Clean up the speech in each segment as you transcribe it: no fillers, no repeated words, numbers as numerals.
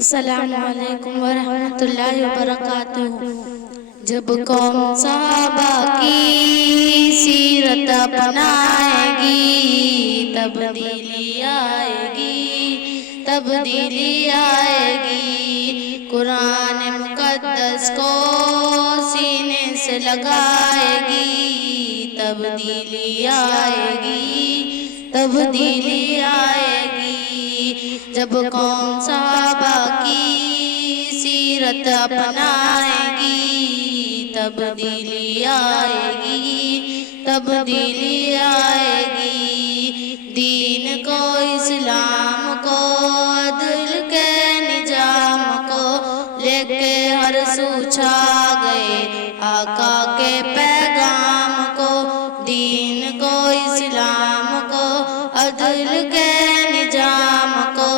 السلام علیکم ورحمۃ اللہ وبرکاتہ۔ جب قوم صحابہ کی سیرت اپنائے گی تبدیلی آئے گی، تبدیلی آئے گی۔ قرآن مقدس کو سینے سے لگائے گی تبدیلی آئے گی، تبدیلی آئے گی۔ جب قوم صحابہ کی سیرت اپنائے گی تبدیلی آئے گی، تبدیلی آئے گی۔ دین کو، اسلام کو، عدل کے نظام کو لے کے ہر سو چھا گئے آقا کے پیغام کو۔ دین کو، اسلام کو، عدل کے نظام کو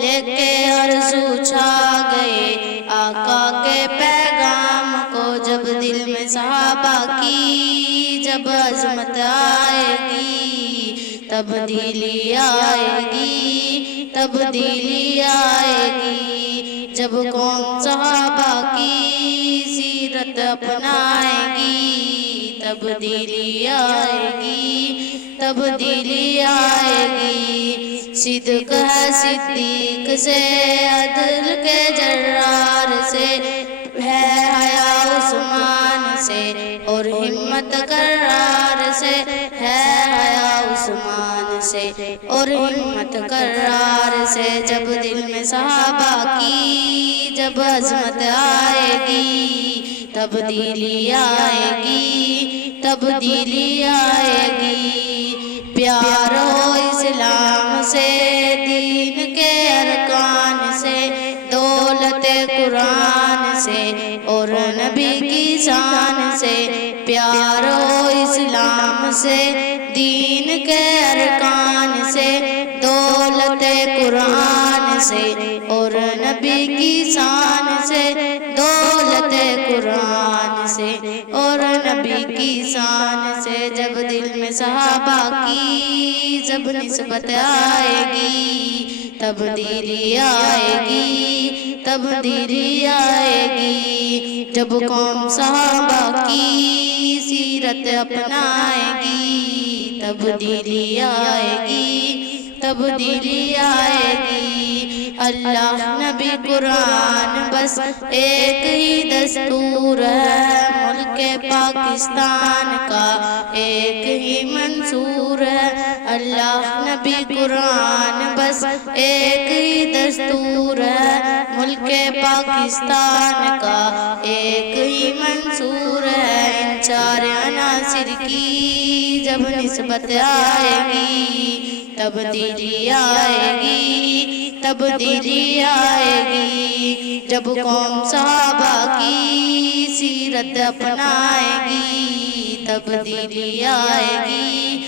لے کے ہر سو چھا گئے آقا کے پیغام کو۔ جب دل میں صحابہ کی جب عظمت آئے گی تبدیلی آئے گی، تبدیلی آئے گی۔ جب قوم صحابہ کی سیرت اپنائے گی تبدیلی آئے گی، تبدیلی آئے گی۔ صدق ہے صدیق سے، عدل کے جرار سے، ہے حیا عثمان سے اور ہمت کرار سے، ہے حیا عثمان سے اور ہمت کرار سے۔ جب دل میں صحابہ کی جب عظمت آئے گی تبدیلی آئے گی، تبدیلی آئے گی۔ پیار ہو اسلام سے، دین کے ارکان سے، دولت قرآن سے اور نبی کی شان سے۔ پیار ہو اسلام سے، دین کے ارکان سے، دولت قرآن سے اور نبی کی شان سے، دولت قرآن سے اور نبی کی شان سے۔ جب دل میں صحابہ کی جب نسبت آئے گی تبدیلی آئے گی، تبدیلی آئے گی۔ جب قوم صحابہ کی سیرت اپنائے گی تبدیلی آئے گی، تبدیلی آئے گی۔ اللہ نبی قرآن بس ایک ہی دستور ہے، ملک پاکستان کا ایک ہی منصور ہے۔ اللہ نبی قرآن بس ایک ہی دستور ہے، ملک پاکستان کا ایک ہی منصور ہے۔ ان چار عناصر کی جب نسبت آئے گی تبدیلی آئے گی، تبدیلی آئے گی۔ جب قوم صحابہ کی سیرت اپنائے گی تبدیلی آئے گی۔